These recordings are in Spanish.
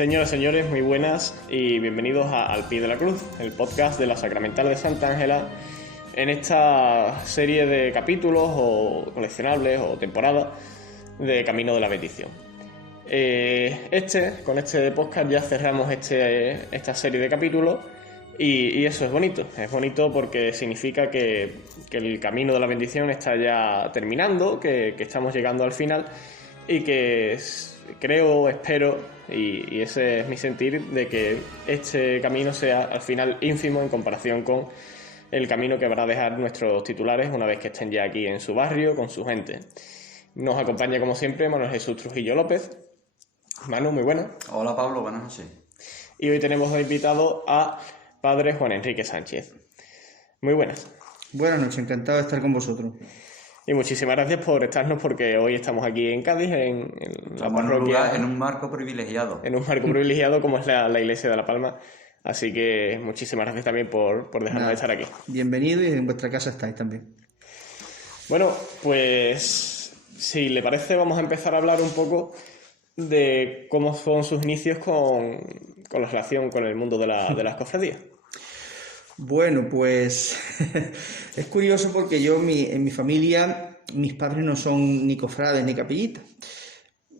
Señoras y señores, muy buenas y bienvenidos a Al Pie de la Cruz, el podcast de la Sacramental de Santa Ángela, en esta serie de capítulos o coleccionables o temporadas de Camino de la Bendición. Con este podcast ya cerramos esta serie de capítulos y eso es bonito porque significa que el Camino de la Bendición está ya terminando, que estamos llegando al final y que creo, espero, y ese es mi sentir, de que este camino sea al final ínfimo en comparación con el camino que van a dejar nuestros titulares una vez que estén ya aquí en su barrio, con su gente. Nos acompaña como siempre Manuel Jesús Trujillo López. Manu, muy buenas. Hola Pablo, buenas noches. Y hoy tenemos de invitado a Padre Juan Enrique Sánchez. Muy buenas. Buenas noches, encantado de estar con vosotros. Y muchísimas gracias por estarnos, porque hoy estamos aquí en Cádiz, en la parroquia. En un marco privilegiado. En un marco privilegiado como es la iglesia de La Palma. Así que muchísimas gracias también por dejarnos estar aquí. Bienvenido y en vuestra casa estáis también. Bueno, pues si le parece vamos a empezar a hablar un poco de cómo fueron sus inicios con la relación con el mundo de las cofradías. Bueno, pues es curioso porque yo en mi familia, mis padres no son ni cofrades ni capillitas.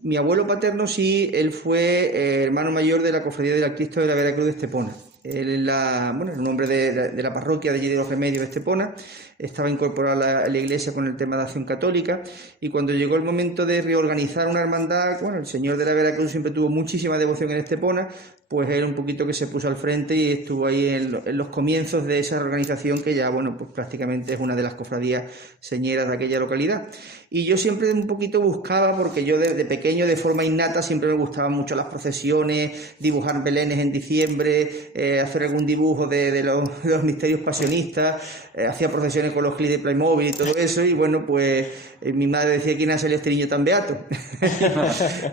Mi abuelo paterno sí, él fue hermano mayor de la Cofradía del Cristo de la Veracruz de Estepona. Él era un hombre de la parroquia de allí de los Remedios de Estepona, estaba incorporado a la iglesia con el tema de acción católica, y cuando llegó el momento de reorganizar una hermandad, el señor de la Veracruz siempre tuvo muchísima devoción en Estepona, pues él un poquito que se puso al frente y estuvo ahí en los comienzos de esa reorganización que ya, pues prácticamente es una de las cofradías señeras de aquella localidad. Y yo siempre un poquito buscaba, porque yo de pequeño, de forma innata, siempre me gustaban mucho las procesiones, dibujar belenes en diciembre, hacer algún dibujo de los misterios pasionistas, hacía procesiones con los clips de Playmobil y todo eso, y bueno, pues mi madre decía: ¿quién ha salido este niño tan beato?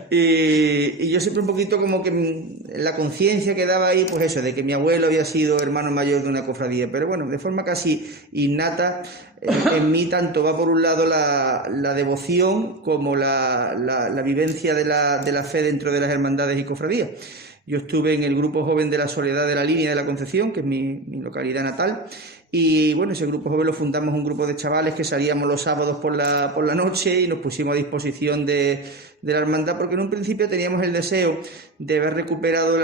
y yo siempre un poquito como que la conciencia que daba ahí, pues eso, de que mi abuelo había sido hermano mayor de una cofradía, pero bueno, de forma casi innata, en mí tanto va por un lado la devoción como la vivencia de la fe dentro de las hermandades y cofradías. Yo estuve en el grupo joven de la Soledad de la Línea de la Concepción, que es mi localidad natal, y bueno, ese grupo joven lo fundamos un grupo de chavales que salíamos los sábados por la noche y nos pusimos a disposición de la hermandad, porque en un principio teníamos el deseo de haber recuperado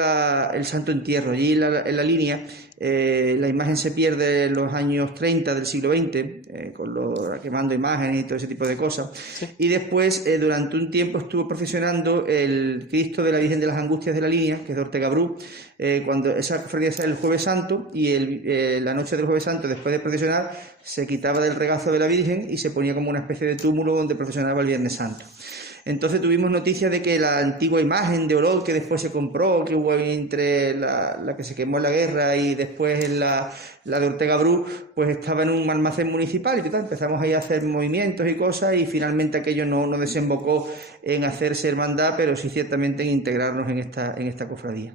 el Santo Entierro. Allí en la línea la imagen se pierde en los años 30 del siglo XX, quemando imágenes y todo ese tipo de cosas. Sí. Y después, durante un tiempo, estuvo procesionando el Cristo de la Virgen de las Angustias de la Línea, que es de Ortega Bru, cuando esa cofradía sale el Jueves Santo, y la noche del Jueves Santo, después de procesionar, se quitaba del regazo de la Virgen y se ponía como una especie de túmulo donde procesionaba el Viernes Santo. Entonces tuvimos noticias de que la antigua imagen de oro que después se compró, que hubo entre la que se quemó en la guerra y después la de Ortega Bru, pues estaba en un almacén municipal, y total, empezamos ahí a hacer movimientos y cosas, y finalmente aquello no desembocó en hacerse hermandad, pero sí ciertamente en integrarnos en esta cofradía.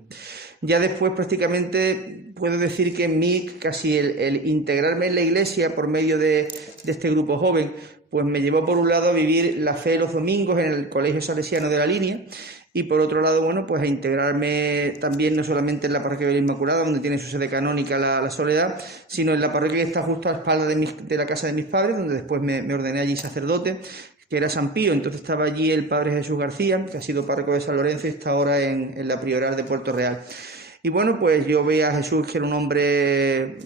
Ya después prácticamente puedo decir que en mí casi el integrarme en la iglesia por medio de este grupo joven, pues me llevó por un lado a vivir la fe los domingos en el Colegio Salesiano de la Línea, y por otro lado, pues a integrarme también no solamente en la parroquia de la Inmaculada, donde tiene su sede canónica la Soledad, sino en la parroquia que está justo a la espalda de la casa de mis padres, donde después me ordené allí sacerdote, que era San Pío. Entonces estaba allí el padre Jesús García, que ha sido párroco de San Lorenzo y está ahora en la Prioral de Puerto Real. Y bueno, pues yo veía a Jesús que era un hombre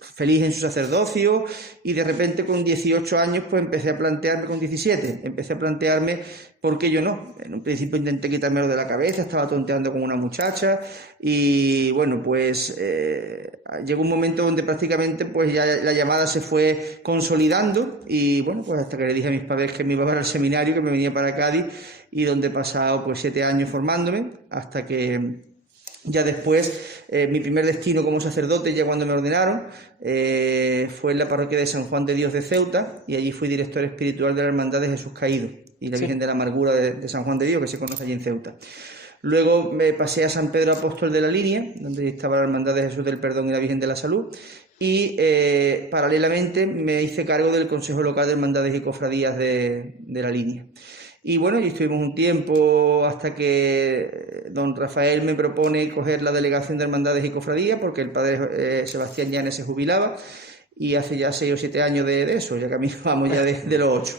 feliz en su sacerdocio, y de repente con 18 años pues empecé a plantearme, con 17, ¿por qué yo no? En un principio intenté quitármelo de la cabeza, estaba tonteando con una muchacha, y bueno, pues llegó un momento donde prácticamente pues ya la llamada se fue consolidando, y bueno, pues hasta que le dije a mis padres que me iba para el seminario, que me venía para Cádiz, y donde he pasado pues 7 años formándome, hasta que ya después, mi primer destino como sacerdote, ya cuando me ordenaron, fue en la parroquia de San Juan de Dios de Ceuta, y allí fui director espiritual de la Hermandad de Jesús Caído y la Virgen de la Amargura de San Juan de Dios, que se conoce allí en Ceuta. Luego me pasé a San Pedro Apóstol de la Línea, donde estaba la Hermandad de Jesús del Perdón y la Virgen de la Salud, y paralelamente me hice cargo del Consejo Local de Hermandades y Cofradías de la Línea. Y bueno, y estuvimos un tiempo hasta que don Rafael me propone coger la delegación de hermandades y cofradías, porque el padre Sebastián Llanes se jubilaba, y hace ya 6 o 7 años de eso, ya que a mí vamos ya de los 8.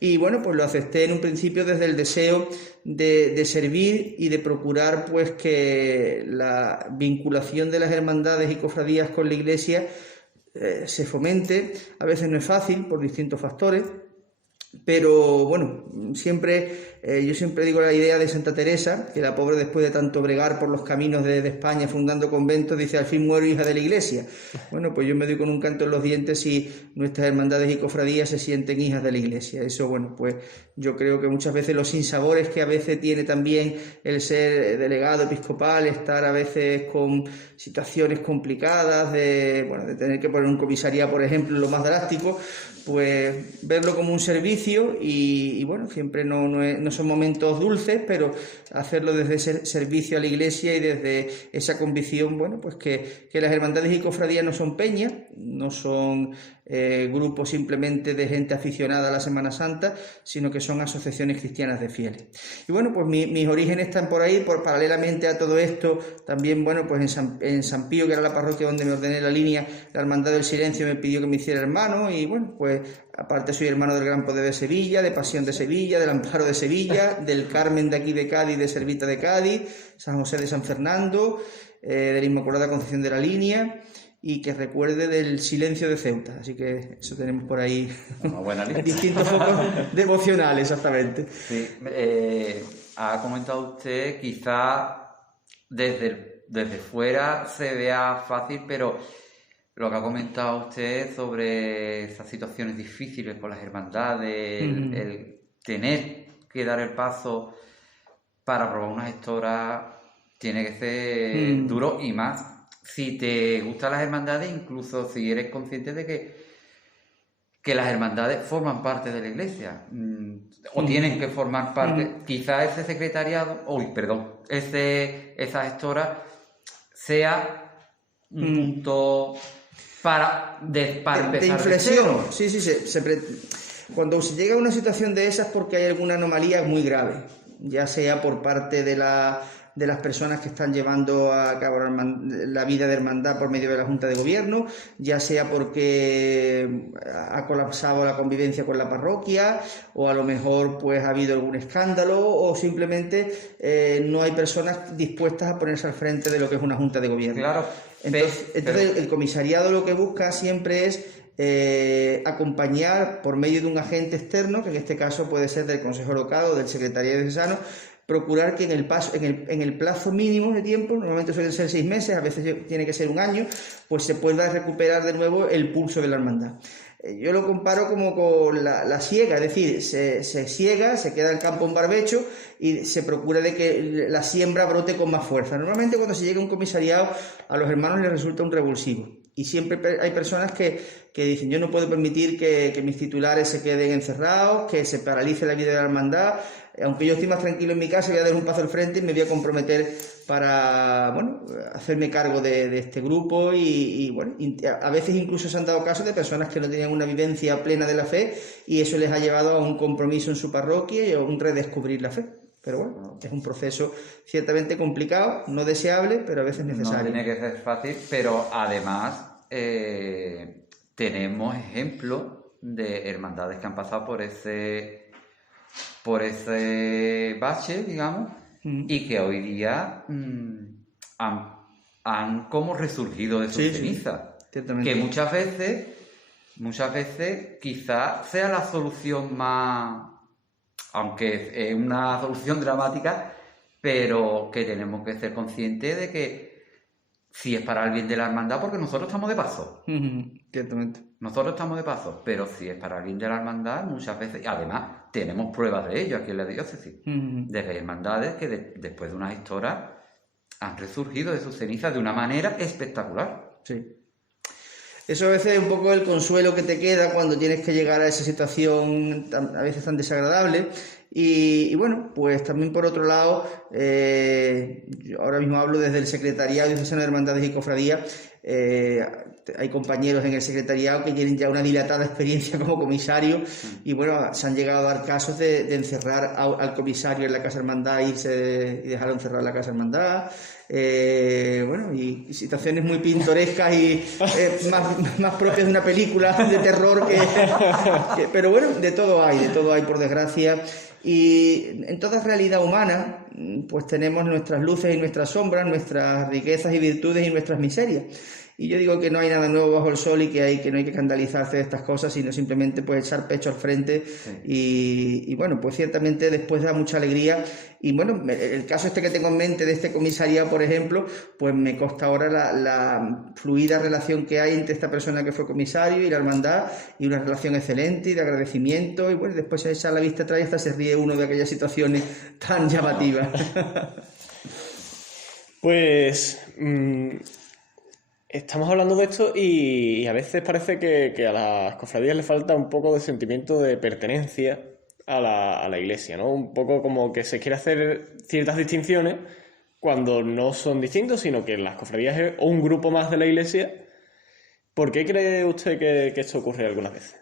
Y bueno, pues lo acepté en un principio desde el deseo de servir y de procurar pues que la vinculación de las hermandades y cofradías con la Iglesia se fomente. A veces no es fácil por distintos factores, pero bueno, yo siempre digo la idea de Santa Teresa, que la pobre, después de tanto bregar por los caminos de España fundando conventos, dice: al fin muero hija de la Iglesia. Bueno, pues yo me doy con un canto en los dientes si nuestras hermandades y cofradías se sienten hijas de la Iglesia. Eso, bueno, pues yo creo que muchas veces los sinsabores que a veces tiene también el ser delegado episcopal, estar a veces con situaciones complicadas de tener que poner un comisariado, por ejemplo, lo más drástico, pues verlo como un servicio y bueno, siempre no son momentos dulces, pero hacerlo desde ese servicio a la Iglesia y desde esa convicción, bueno, pues que las hermandades y cofradías no son peñas, no son grupos simplemente de gente aficionada a la Semana Santa, sino que son asociaciones cristianas de fieles. Y bueno, pues mis orígenes están por ahí, paralelamente a todo esto, también, bueno, pues en San Pío, que era la parroquia donde me ordené la línea, la Hermandad del Silencio me pidió que me hiciera hermano, y bueno, pues aparte soy hermano del Gran Poder de Sevilla, de Pasión de Sevilla, del Amparo de Sevilla, del Carmen de aquí de Cádiz, de Servita de Cádiz, San José de San Fernando, de la Inmaculada Concepción de la Línea, y que recuerde del Silencio de Ceuta. Así que eso tenemos por ahí. Una buena lista. Distintos focos devocionales, exactamente. Sí, ha comentado usted, quizá desde fuera se vea fácil, pero lo que ha comentado usted sobre esas situaciones difíciles con las hermandades, el tener que dar el paso para probar una gestora, tiene que ser duro, y más si te gustan las hermandades, incluso si eres consciente de que las hermandades forman parte de la Iglesia, o tienen que formar parte. Quizá ese secretariado, esa gestora sea un punto para empezar de inflexión. Sí. Cuando se llega a una situación de esas, porque hay alguna anomalía muy grave, ya sea por parte de las personas que están llevando a cabo la vida de hermandad por medio de la Junta de Gobierno, ya sea porque ha colapsado la convivencia con la parroquia, o a lo mejor pues ha habido algún escándalo, o simplemente no hay personas dispuestas a ponerse al frente de lo que es una Junta de Gobierno. Claro. Entonces el comisariado lo que busca siempre es acompañar por medio de un agente externo, que en este caso puede ser del Consejo Local o del Secretariado Diocesano, procurar que en el plazo mínimo de tiempo, normalmente suelen ser 6 meses, a veces tiene que ser un año, pues se pueda recuperar de nuevo el pulso de la hermandad. Yo lo comparo como con la siega, es decir, se siega, se queda el campo en barbecho y se procura de que la siembra brote con más fuerza. Normalmente cuando se llega a un comisariado, a los hermanos les resulta un revulsivo. Y siempre hay personas que dicen: yo no puedo permitir que mis titulares se queden encerrados, que se paralice la vida de la hermandad. Aunque yo estoy más tranquilo en mi casa, voy a dar un paso al frente y me voy a comprometer para, bueno, hacerme cargo de este grupo. Y a veces incluso se han dado casos de personas que no tenían una vivencia plena de la fe, y eso les ha llevado a un compromiso en su parroquia y a un redescubrir la fe. Pero bueno, es un proceso ciertamente complicado, no deseable, pero a veces necesario. No tiene que ser fácil, pero además tenemos ejemplos de hermandades que han pasado por ese bache, digamos, y que hoy día han como resurgido de sus cenizas. Ciertamente. Que muchas veces quizás sea la solución más, aunque es una solución dramática, pero que tenemos que ser conscientes de que si es para el bien de la hermandad, porque nosotros estamos de paso. Ciertamente. Nosotros estamos de paso, pero si es para el bien de la hermandad, muchas veces, además, tenemos pruebas de ello aquí en la diócesis, de hermandades que después de unas historias han resurgido de sus cenizas de una manera espectacular. Sí. Eso a veces es un poco el consuelo que te queda cuando tienes que llegar a esa situación a veces tan desagradable. Y bueno, pues también por otro lado, yo ahora mismo hablo desde el Secretariado Diocesano de Hermandades y Cofradías, hay compañeros en el secretariado que tienen ya una dilatada experiencia como comisario y bueno, se han llegado a dar casos de encerrar al comisario en la Casa Hermandad y dejarlo encerrado en la Casa Hermandad. Bueno, y situaciones muy pintorescas y más propias de una película de terror pero bueno, de todo hay por desgracia. Y en toda realidad humana pues tenemos nuestras luces y nuestras sombras, nuestras riquezas y virtudes y nuestras miserias. Y yo digo que no hay nada nuevo bajo el sol y que no hay que escandalizarse de estas cosas, sino simplemente pues echar pecho al frente. Sí. Y bueno, pues ciertamente después da mucha alegría. Y bueno, el caso que tengo en mente de este comisariado, por ejemplo, pues me consta ahora la fluida relación que hay entre esta persona que fue comisario y la hermandad, y una relación excelente y de agradecimiento. Y bueno, después se echa la vista atrás y hasta se ríe uno de aquellas situaciones tan llamativas. Pues... estamos hablando de esto y a veces parece que a las cofradías le falta un poco de sentimiento de pertenencia a la iglesia, ¿no? Un poco como que se quiere hacer ciertas distinciones cuando no son distintos, sino que las cofradías es un grupo más de la iglesia. ¿Por qué cree usted que esto ocurre algunas veces?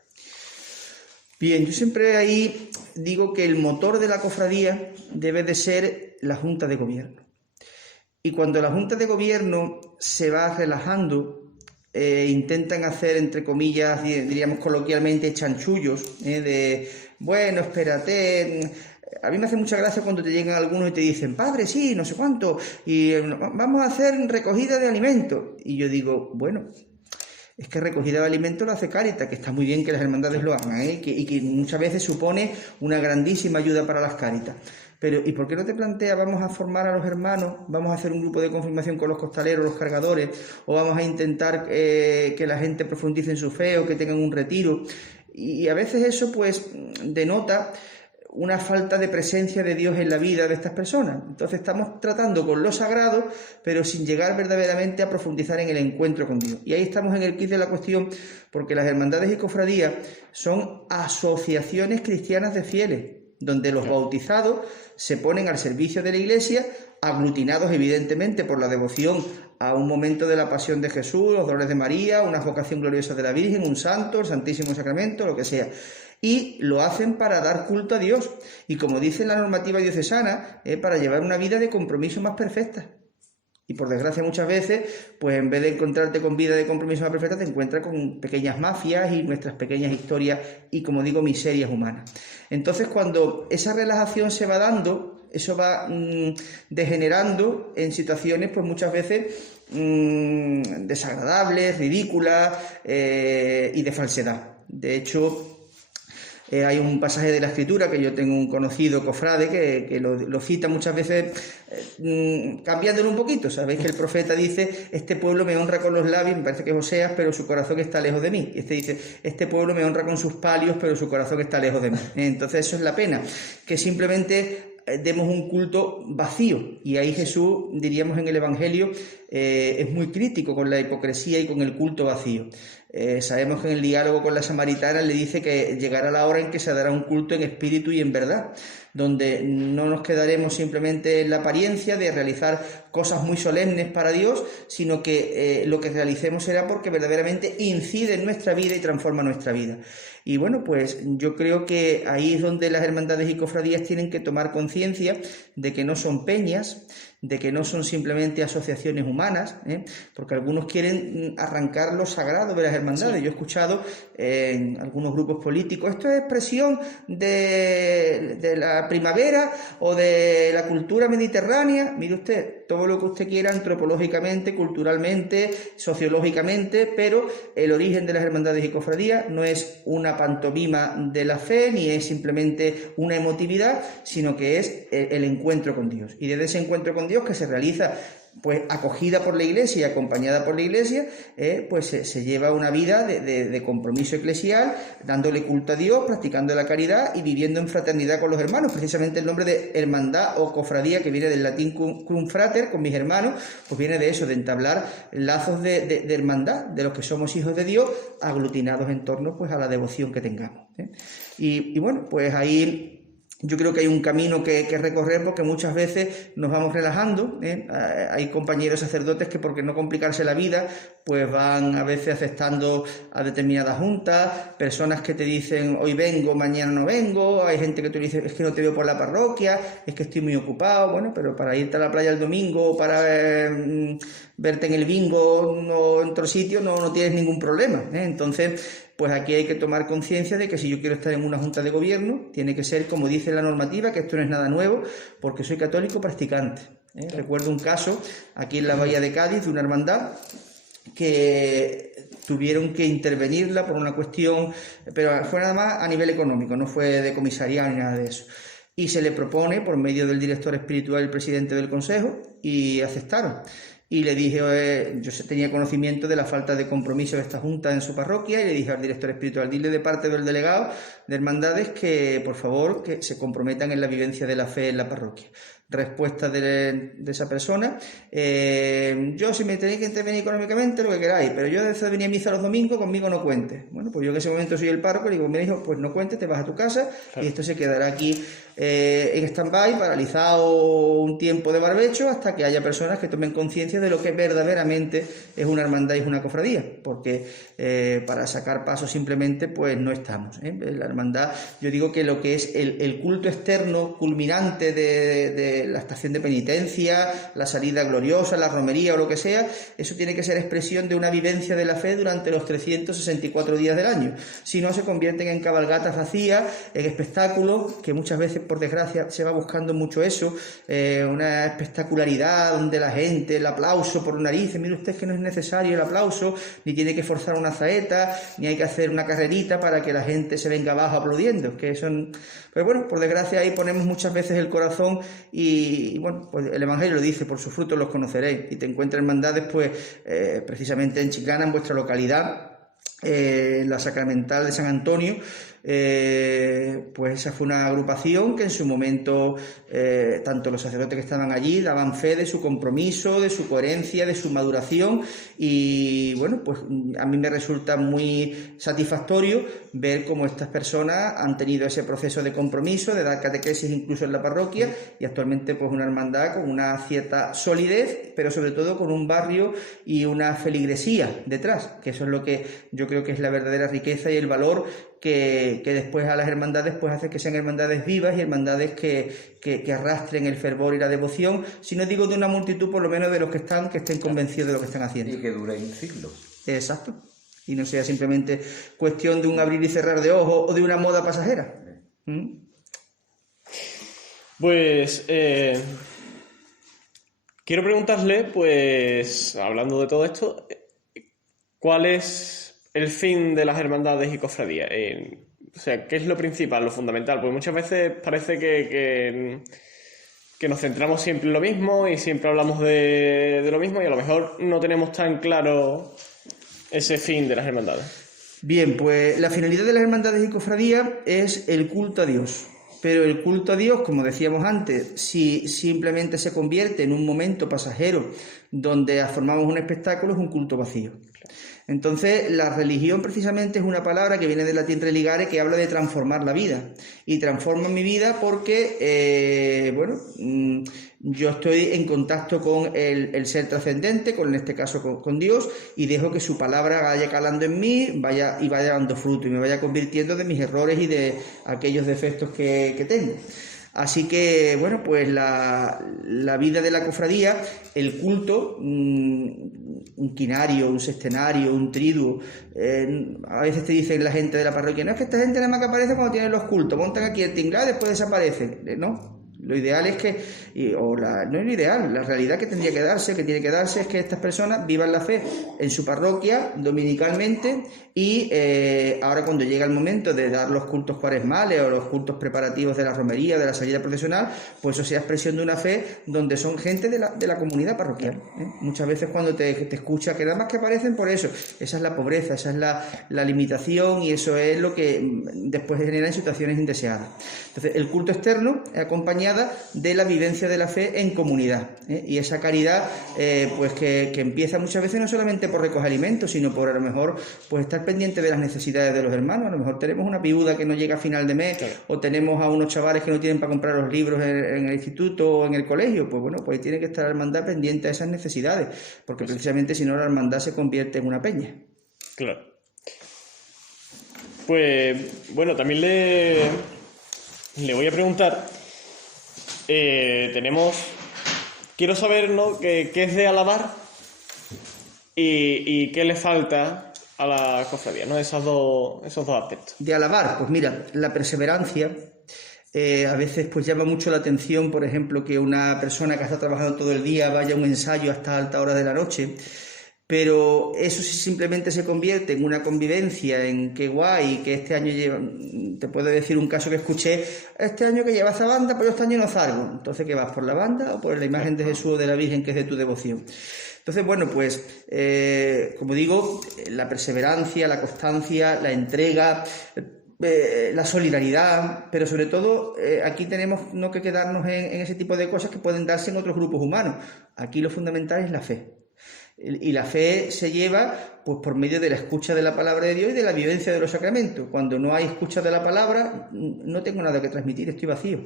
Bien, yo siempre ahí digo que el motor de la cofradía debe de ser la Junta de Gobierno. Y cuando la Junta de Gobierno se va relajando, intentan hacer, entre comillas, diríamos coloquialmente, chanchullos, de, bueno, espérate. A mí me hace mucha gracia cuando te llegan algunos y te dicen, padre, sí, no sé cuánto, y vamos a hacer recogida de alimentos. Y yo digo, bueno, es que recogida de alimentos lo hace Cáritas, que está muy bien que las hermandades lo hagan, y que muchas veces supone una grandísima ayuda para las Cáritas. Pero, ¿y por qué no te planteas, vamos a formar a los hermanos, vamos a hacer un grupo de confirmación con los costaleros, los cargadores, o vamos a intentar que la gente profundice en su fe o que tengan un retiro? Y a veces eso pues denota una falta de presencia de Dios en la vida de estas personas. Entonces estamos tratando con lo sagrado, pero sin llegar verdaderamente a profundizar en el encuentro con Dios. Y ahí estamos en el quid de la cuestión, porque las hermandades y cofradías son asociaciones cristianas de fieles, donde los bautizados se ponen al servicio de la Iglesia, aglutinados evidentemente por la devoción a un momento de la pasión de Jesús, los dolores de María, una vocación gloriosa de la Virgen, un santo, el Santísimo Sacramento, lo que sea. Y lo hacen para dar culto a Dios. Y como dice la normativa diocesana, para llevar una vida de compromiso más perfecta. Y por desgracia muchas veces, pues en vez de encontrarte con vida de compromiso más perfecta, te encuentras con pequeñas mafias y nuestras pequeñas historias y, como digo, miserias humanas. Entonces, cuando esa relajación se va dando, eso va degenerando en situaciones, pues muchas veces desagradables, ridículas y de falsedad. De hecho, hay un pasaje de la Escritura que yo tengo un conocido cofrade que lo cita muchas veces cambiándolo un poquito. Sabéis que el profeta dice, este pueblo me honra con los labios, me parece que es Oseas, pero su corazón está lejos de mí. Y este dice, este pueblo me honra con sus palios, pero su corazón está lejos de mí. Entonces eso es la pena, que simplemente demos un culto vacío. Y ahí Jesús, diríamos en el Evangelio, es muy crítico con la hipocresía y con el culto vacío. Sabemos que en el diálogo con la samaritana le dice que llegará la hora en que se dará un culto en espíritu y en verdad, donde no nos quedaremos simplemente en la apariencia de realizar cosas muy solemnes para Dios, sino que lo que realicemos será porque verdaderamente incide en nuestra vida y transforma nuestra vida. Y bueno, pues yo creo que ahí es donde las hermandades y cofradías tienen que tomar conciencia de que no son peñas, de que no son simplemente asociaciones humanas, porque algunos quieren arrancar lo sagrado de las hermandades. Sí. Yo he escuchado en algunos grupos políticos, esto es expresión de la primavera o de la cultura mediterránea. Mire usted, todo lo que usted quiera antropológicamente, culturalmente, sociológicamente, pero el origen de las hermandades y cofradías no es una pantomima de la fe, ni es simplemente una emotividad, sino que es el encuentro con Dios. Y desde ese encuentro con Dios que se realiza pues acogida por la Iglesia y acompañada por la Iglesia, pues se lleva una vida de compromiso eclesial, dándole culto a Dios, practicando la caridad y viviendo en fraternidad con los hermanos. Precisamente el nombre de hermandad o cofradía, que viene del latín cum frater, con mis hermanos, pues viene de eso, de entablar lazos de hermandad, de los que somos hijos de Dios, aglutinados en torno pues a la devoción que tengamos. Y bueno, pues ahí Yo creo que hay un camino que recorrer porque muchas veces nos vamos relajando, ¿eh? Hay compañeros sacerdotes que por no complicarse la vida, pues van a veces aceptando a determinadas juntas, personas que te dicen hoy vengo, mañana no vengo, hay gente que te dice es que no te veo por la parroquia, es que estoy muy ocupado, bueno, pero para irte a la playa el domingo, para verte en el bingo o en otro sitio no tienes ningún problema, ¿eh? Entonces, pues aquí hay que tomar conciencia de que si yo quiero estar en una junta de gobierno, tiene que ser como dice la normativa, que esto no es nada nuevo, porque soy católico practicante, ¿eh? Recuerdo un caso aquí en la Bahía de Cádiz de una hermandad que tuvieron que intervenirla por una cuestión, pero fue nada más a nivel económico, no fue de comisariado ni nada de eso. Y se le propone por medio del director espiritual y el presidente del consejo y aceptaron. Y le dije, yo tenía conocimiento de la falta de compromiso de esta junta en su parroquia, y le dije al director espiritual, dile de parte del delegado de hermandades que por favor que se comprometan en la vivencia de la fe en la parroquia. Respuesta de esa persona, yo si me tenéis que intervenir económicamente lo que queráis, pero yo desde venir a misa los domingos conmigo no cuentes. Bueno, pues yo en ese momento soy el párroco y digo, me dijo, pues no cuentes, te vas a tu casa, claro. Y esto se quedará aquí en stand-by, paralizado un tiempo de barbecho hasta que haya personas que tomen conciencia de lo que verdaderamente es una hermandad y es una cofradía, porque para sacar pasos simplemente pues no estamos, ¿eh? La hermandad, yo digo que lo que es el culto externo culminante de la estación de penitencia, la salida gloriosa, la romería o lo que sea, eso tiene que ser expresión de una vivencia de la fe durante los 364 días del año, si no se convierten en cabalgatas vacías, en espectáculos que muchas veces por desgracia se va buscando mucho eso, una espectacularidad donde la gente, el aplauso por narices, mire usted que no es necesario el aplauso, ni tiene que forzar una saeta, ni hay que hacer una carrerita para que la gente se venga abajo aplaudiendo, que son... Pero bueno, por desgracia ahí ponemos muchas veces el corazón y bueno, pues el Evangelio lo dice, por sus frutos los conoceréis, y te encuentras hermandades pues precisamente en Chiclana, en vuestra localidad, la Sacramental de San Antonio, pues esa fue una agrupación que en su momento tanto los sacerdotes que estaban allí daban fe de su compromiso, de su coherencia, de su maduración, y bueno, pues a mí me resulta muy satisfactorio ver cómo estas personas han tenido ese proceso de compromiso, de dar catequesis incluso en la parroquia, y actualmente pues una hermandad con una cierta solidez, pero sobre todo con un barrio y una feligresía detrás, que eso es lo que yo creo que es la verdadera riqueza y el valor que después a las hermandades pues hace que sean hermandades vivas y hermandades que arrastren el fervor y la devoción, si no digo de una multitud, por lo menos de los que estén convencidos de lo que están haciendo. Y que duren siglos. Exacto. Y no sea simplemente cuestión de un abrir y cerrar de ojos o de una moda pasajera. Pues quiero preguntarle, pues hablando de todo esto, ¿cuál es el fin de las hermandades y cofradías? O sea, ¿qué es lo principal, lo fundamental? Pues muchas veces parece que nos centramos siempre en lo mismo y siempre hablamos de lo mismo, y a lo mejor no tenemos tan claro ese fin de las hermandades. Bien, pues la finalidad de las hermandades y cofradías es el culto a Dios. Pero el culto a Dios, como decíamos antes, si simplemente se convierte en un momento pasajero donde formamos un espectáculo, es un culto vacío. Entonces, la religión precisamente es una palabra que viene del latín religare, que habla de transformar la vida. Y transforma mi vida porque, yo estoy en contacto con el ser trascendente, en este caso con Dios, y dejo que su palabra vaya calando en mí, vaya dando fruto y me vaya convirtiendo de mis errores y de aquellos defectos que tengo. Así que, bueno, pues la vida de la cofradía, el culto, un quinario, un sextenario, un triduo, a veces te dicen la gente de la parroquia, no es que esta gente nada más que aparece cuando tienen los cultos, montan aquí el tinglado y después desaparecen, ¿no? Lo ideal es que, no es lo ideal, la realidad que tiene que darse es que estas personas vivan la fe en su parroquia dominicalmente, y ahora cuando llega el momento de dar los cultos cuaresmales o los cultos preparativos de la romería, de la salida procesional, pues eso sea expresión de una fe donde son gente de la comunidad parroquial, ¿eh? Muchas veces cuando te escucha que nada más que aparecen por eso, esa es la pobreza, esa es la limitación, y eso es lo que después genera en situaciones indeseadas. Entonces el culto externo acompañado acompañada de la vivencia de la fe en comunidad, ¿eh? Y esa caridad pues que empieza muchas veces no solamente por recoger alimentos, sino por a lo mejor pues estar pendiente de las necesidades de los hermanos. A lo mejor tenemos una viuda que no llega a final de mes, claro, o tenemos a unos chavales que no tienen para comprar los libros en el instituto o en el colegio. Pues bueno, pues tiene que estar la hermandad pendiente de esas necesidades, porque precisamente si no la hermandad se convierte en una peña. Claro. Pues bueno, también le voy a preguntar, quiero saber, ¿no?, qué es de alabar y qué le falta a la cofradía, ¿no? Esos dos aspectos. De alabar, pues mira, la perseverancia. A veces pues llama mucho la atención, por ejemplo, que una persona que está trabajando todo el día vaya a un ensayo hasta alta hora de la noche, pero eso sí simplemente se convierte en una convivencia, en qué guay, que este año lleva, te puedo decir un caso que escuché, este año que lleva esa banda, pues yo este año no salgo. Entonces, ¿qué vas, por la banda o por la imagen de Jesús o de la Virgen, que es de tu devoción? Entonces, bueno, pues, como digo, la perseverancia, la constancia, la entrega, la solidaridad, pero sobre todo aquí tenemos no que quedarnos en ese tipo de cosas que pueden darse en otros grupos humanos. Aquí lo fundamental es la fe. Y la fe se lleva pues por medio de la escucha de la palabra de Dios y de la vivencia de los sacramentos. Cuando no hay escucha de la palabra, no tengo nada que transmitir, estoy vacío.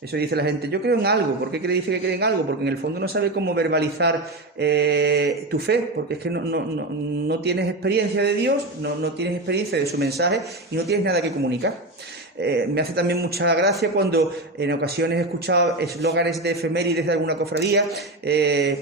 Eso dice la gente, yo creo en algo. ¿Por qué dice que cree en algo? Porque en el fondo no sabe cómo verbalizar tu fe, porque es que no tienes experiencia de Dios, no tienes experiencia de su mensaje y no tienes nada que comunicar. Me hace también mucha gracia cuando en ocasiones he escuchado eslóganes de efemérides de alguna cofradía,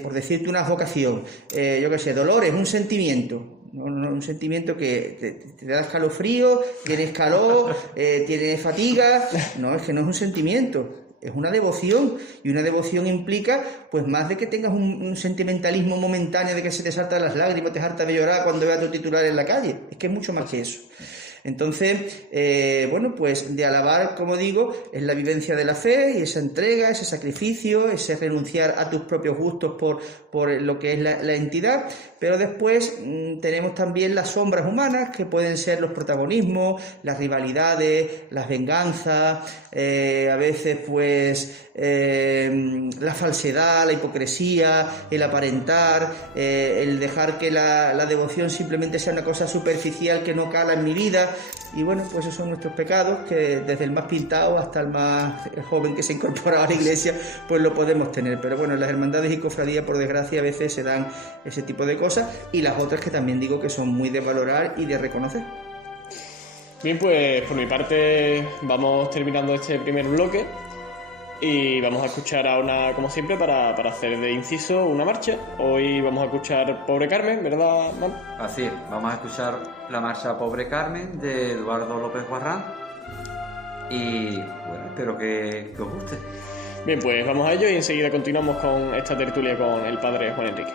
por decirte una vocación, yo qué sé, dolor es un sentimiento. Un sentimiento que te da escalofrío, tienes calor, tienes fatiga. No, es que no es un sentimiento, es una devoción, y una devoción implica pues más de que tengas un sentimentalismo momentáneo de que se te saltan las lágrimas, te harta de llorar cuando veas tu titular en la calle. Es que es mucho más que eso. Entonces, bueno, pues de alabar, como digo, es la vivencia de la fe y esa entrega, ese sacrificio, ese renunciar a tus propios gustos por lo que es la entidad, pero después tenemos también las sombras humanas, que pueden ser los protagonismos, las rivalidades, las venganzas, a veces pues la falsedad, la hipocresía, el aparentar, el dejar que la devoción simplemente sea una cosa superficial que no cala en mi vida. Y bueno, pues esos son nuestros pecados, que desde el más pintado hasta el más joven que se incorpora a la iglesia, pues lo podemos tener. Pero bueno, en las hermandades y cofradías, por desgracia, a veces se dan ese tipo de cosas, y las otras que también digo que son muy de valorar y de reconocer. Bien, pues por mi parte vamos terminando este primer bloque y vamos a escuchar ahora, como siempre, para hacer de inciso una marcha. Hoy vamos a escuchar Pobre Carmen, ¿verdad, Manu? Así es, vamos a escuchar la marcha Pobre Carmen de Eduardo López Guarrán y bueno, espero que os guste. Bien, pues vamos a ello y enseguida continuamos con esta tertulia con el padre Juan Enrique.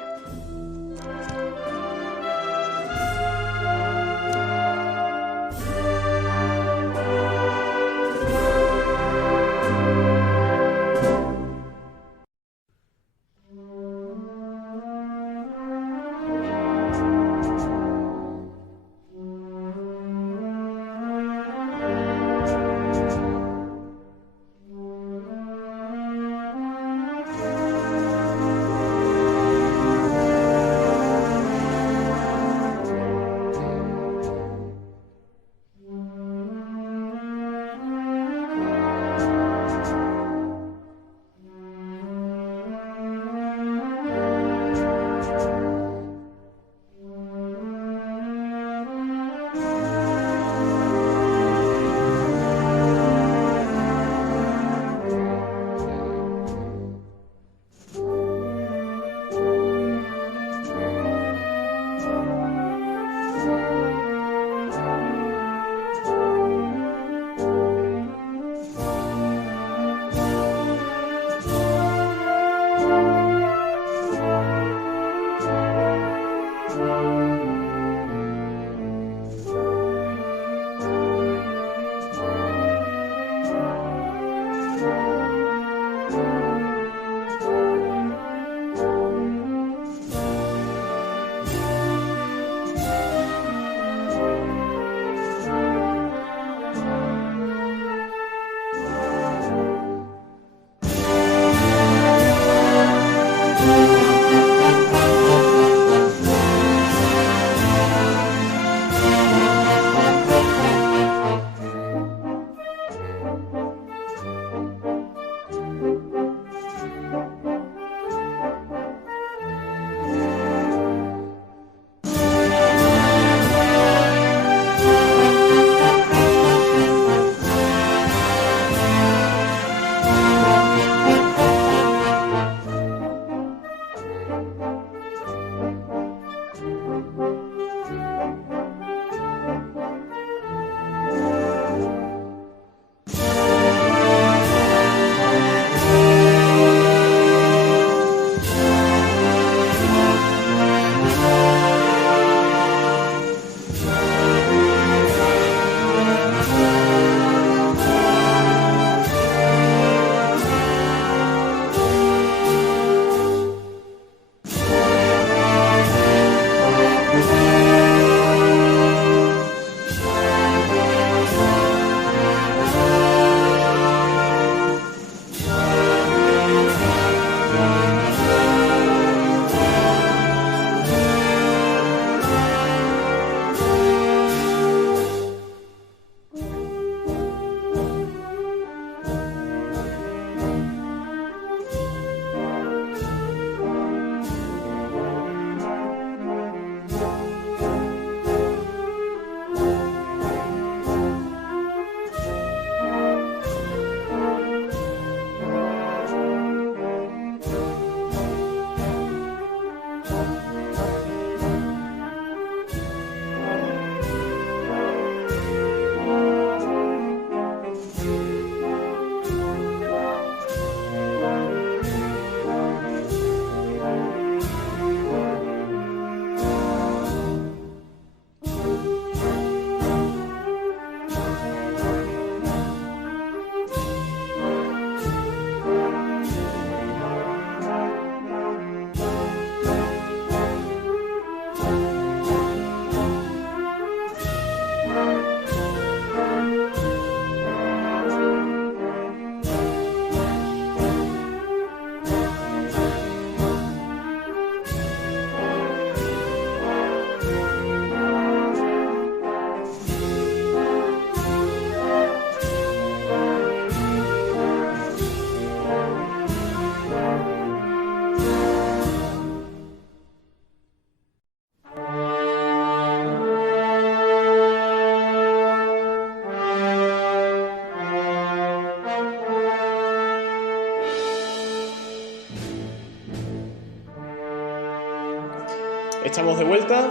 Estamos de vuelta,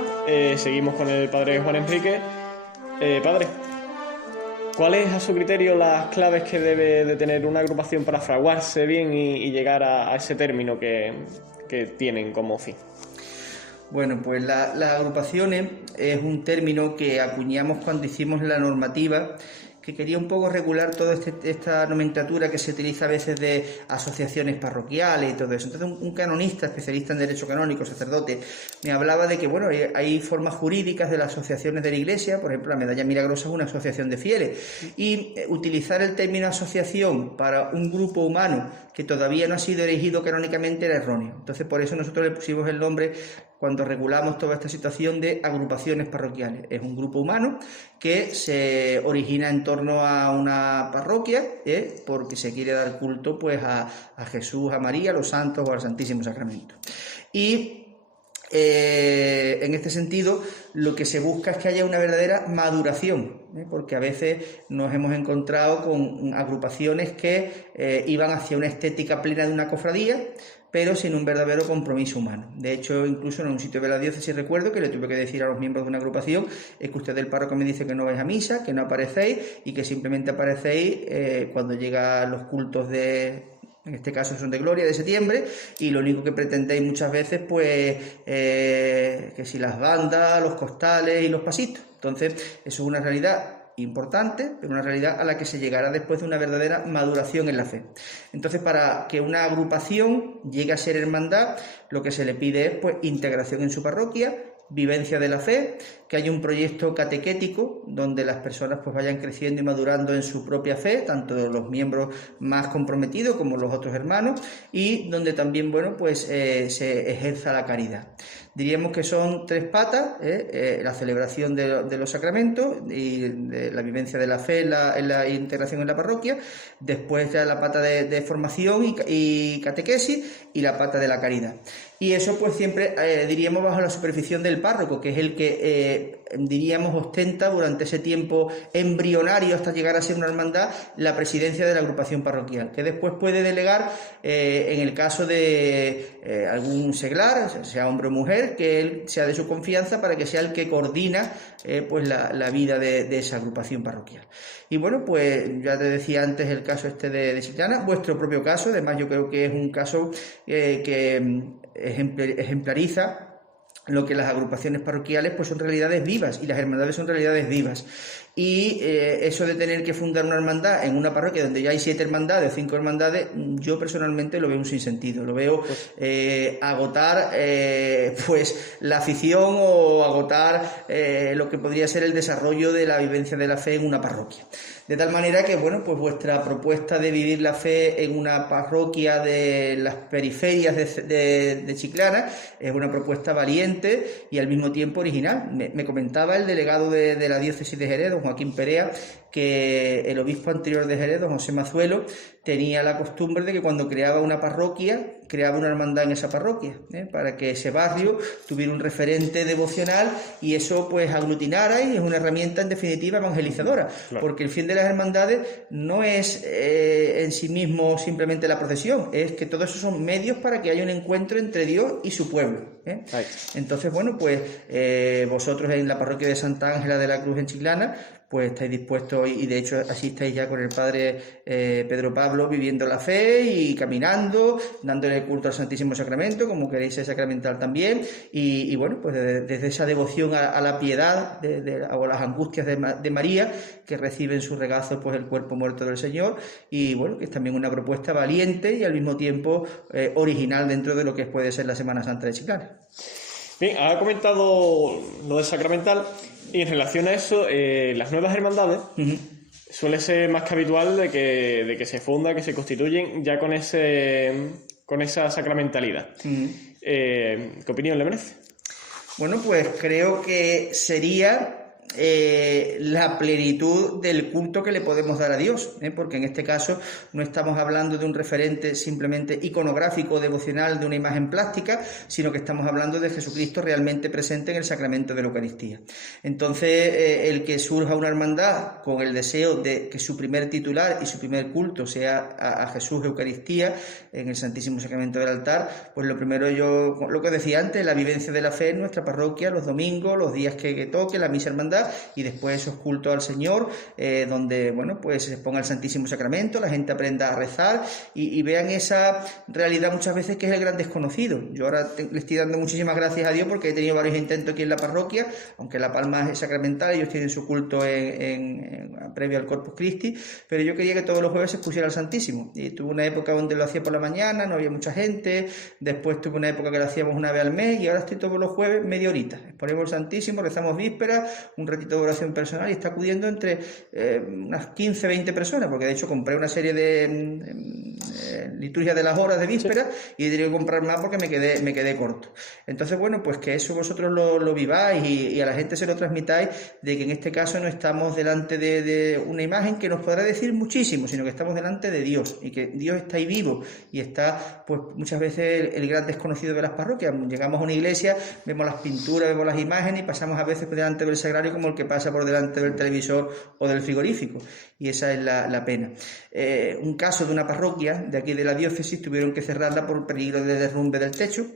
seguimos con el padre Juan Enrique. Padre, ¿cuáles a su criterio las claves que debe de tener una agrupación para fraguarse bien y llegar a ese término que tienen como fin? Bueno, pues las agrupaciones es un término que acuñamos cuando hicimos la normativa, que quería un poco regular toda esta nomenclatura que se utiliza a veces de asociaciones parroquiales y todo eso. Entonces un canonista, especialista en derecho canónico, sacerdote, me hablaba de que bueno, hay formas jurídicas de las asociaciones de la Iglesia. Por ejemplo, la Medalla Milagrosa es una asociación de fieles, y utilizar el término asociación para un grupo humano que todavía no ha sido erigido canónicamente era erróneo. Entonces por eso nosotros le pusimos el nombre, cuando regulamos toda esta situación, de agrupaciones parroquiales. Es un grupo humano que se origina en torno a una parroquia, porque se quiere dar culto pues a Jesús, a María, a los santos o al Santísimo Sacramento. Y en este sentido, lo que se busca es que haya una verdadera maduración, porque a veces nos hemos encontrado con agrupaciones que iban hacia una estética plena de una cofradía, pero sin un verdadero compromiso humano. De hecho, incluso en un sitio de la diócesis recuerdo que le tuve que decir a los miembros de una agrupación: es que usted, el párroco, me dice que no vais a misa, que no aparecéis y que simplemente aparecéis cuando llegan los cultos en este caso son de Gloria, de septiembre, y lo único que pretendéis muchas veces, pues, que si las bandas, los costales y los pasitos. Entonces, eso es una realidad importante, pero una realidad a la que se llegará después de una verdadera maduración en la fe. Entonces, para que una agrupación llegue a ser hermandad, lo que se le pide es pues integración en su parroquia, vivencia de la fe, que haya un proyecto catequético donde las personas pues vayan creciendo y madurando en su propia fe, tanto los miembros más comprometidos como los otros hermanos, y donde también, bueno, pues se ejerza la caridad. Diríamos que son tres patas: la celebración de los sacramentos y de la vivencia de la fe en la integración en la parroquia, después ya la pata de formación y catequesis, y la pata de la caridad. Y eso pues siempre diríamos bajo la supervisión del párroco, que es el que diríamos ostenta durante ese tiempo embrionario hasta llegar a ser una hermandad la presidencia de la agrupación parroquial, que después puede delegar en el caso de algún seglar, sea hombre o mujer, que él sea de su confianza, para que sea el que coordina pues la vida de esa agrupación parroquial. Y bueno, pues ya te decía antes el caso este de Chiclana, vuestro propio caso. Además yo creo que es un caso que ejemplariza lo que las agrupaciones parroquiales pues son realidades vivas, y las hermandades son realidades vivas. Y eso de tener que fundar una hermandad en una parroquia donde ya hay 7 hermandades, 5 hermandades, yo personalmente lo veo un sinsentido. Lo veo agotar pues la afición, o agotar lo que podría ser el desarrollo de la vivencia de la fe en una parroquia. De tal manera que, bueno, pues vuestra propuesta de vivir la fe en una parroquia de las periferias de Chiclana es una propuesta valiente y al mismo tiempo original. Me comentaba el delegado de la diócesis de Jerez, don Joaquín Perea, que el obispo anterior de Jerez, don José Mazuelo, tenía la costumbre de que cuando creaba una parroquia, creaba una hermandad en esa parroquia, para que ese barrio tuviera un referente devocional y eso pues aglutinara, y es una herramienta en definitiva evangelizadora. Claro. Porque el fin de las hermandades no es en sí mismo simplemente la procesión, es que todo eso son medios para que haya un encuentro entre Dios y su pueblo. Entonces, bueno, pues vosotros en la parroquia de Santa Ángela de la Cruz en Chiclana, pues estáis dispuestos, y de hecho así estáis ya con el padre Pedro Pablo, viviendo la fe y caminando, dándole culto al Santísimo Sacramento, como queréis ser sacramental también, y bueno, pues desde esa devoción a la piedad o a las angustias de María, que recibe en su regazo pues el cuerpo muerto del Señor, y bueno, que es también una propuesta valiente y al mismo tiempo original dentro de lo que puede ser la Semana Santa de Chiclana. Bien, ha comentado lo de sacramental, y en relación a eso, las nuevas hermandades suele ser más que habitual de que se funda, que se constituyen ya con esa sacramentalidad. ¿Qué opinión le merece? Bueno, pues creo que sería la plenitud del culto que le podemos dar a Dios, porque en este caso no estamos hablando de un referente simplemente iconográfico, devocional, de una imagen plástica, sino que estamos hablando de Jesucristo realmente presente en el sacramento de la Eucaristía. Entonces, el que surja una hermandad con el deseo de que su primer titular y su primer culto sea a Jesús Eucaristía en el Santísimo Sacramento del altar, pues lo primero, yo lo que decía antes, la vivencia de la fe en nuestra parroquia, los domingos, los días que toque, la misa hermandad, y después esos cultos al Señor, donde, bueno, pues se exponga el Santísimo Sacramento, la gente aprenda a rezar y vean esa realidad muchas veces que es el gran desconocido. Yo ahora le estoy dando muchísimas gracias a Dios porque he tenido varios intentos aquí en la parroquia, aunque La Palma es sacramental, ellos tienen su culto previo al Corpus Christi, pero yo quería que todos los jueves se expusiera al Santísimo, y tuve una época donde lo hacía por la mañana, no había mucha gente, después tuve una época que lo hacíamos una vez al mes, y ahora estoy todos los jueves media horita, exponemos el Santísimo, rezamos vísperas, un ratito de oración personal, y está acudiendo entre unas 15-20 personas, porque de hecho compré una serie de liturgia de las horas de víspera, y he tenido que comprar más porque me quedé corto. Entonces, bueno, pues que eso vosotros lo viváis y a la gente se lo transmitáis, de que en este caso no estamos delante de una imagen que nos podrá decir muchísimo, sino que estamos delante de Dios, y que Dios está ahí vivo, y está, pues muchas veces el gran desconocido de las parroquias. Llegamos a una iglesia, vemos las pinturas, vemos las imágenes, y pasamos a veces por delante del sagrario como el que pasa por delante del televisor o del frigorífico, y esa es la pena. Un caso de una parroquia de aquí de la diócesis, tuvieron que cerrarla por peligro de derrumbe del techo,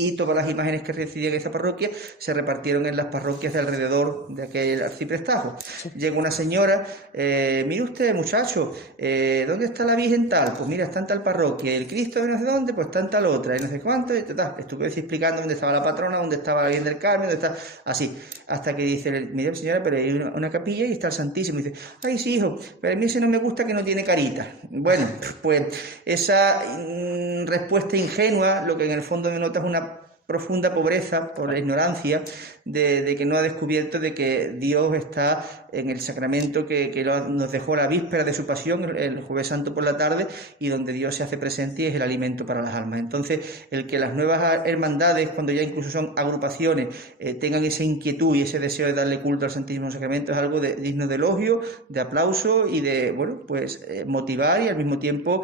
y todas las imágenes que recibían esa parroquia se repartieron en las parroquias de alrededor de aquel arciprestajo. Llegó una señora, mire usted, muchacho, ¿dónde está la Virgen tal? Pues mira, está en tal parroquia. ¿El Cristo de no sé dónde? Pues está en tal otra. Y no sé cuánto. Y tal. Estuve explicando dónde estaba la patrona, dónde estaba la Virgen del Carmen, dónde está... Así, hasta que dice, mire señora, pero hay una capilla y está el Santísimo. Y dice, ay sí, hijo, pero a mí ese no me gusta, que no tiene carita. Bueno, pues esa respuesta ingenua, lo que en el fondo denota es una profunda pobreza por la ignorancia de que no ha descubierto de que Dios está en el sacramento que nos dejó la víspera de su pasión, el Jueves Santo por la tarde, y donde Dios se hace presente y es el alimento para las almas. Entonces, el que las nuevas hermandades, cuando ya incluso son agrupaciones, tengan esa inquietud y ese deseo de darle culto al Santísimo Sacramento, es algo digno de elogio, de aplauso y de, bueno, pues motivar y al mismo tiempo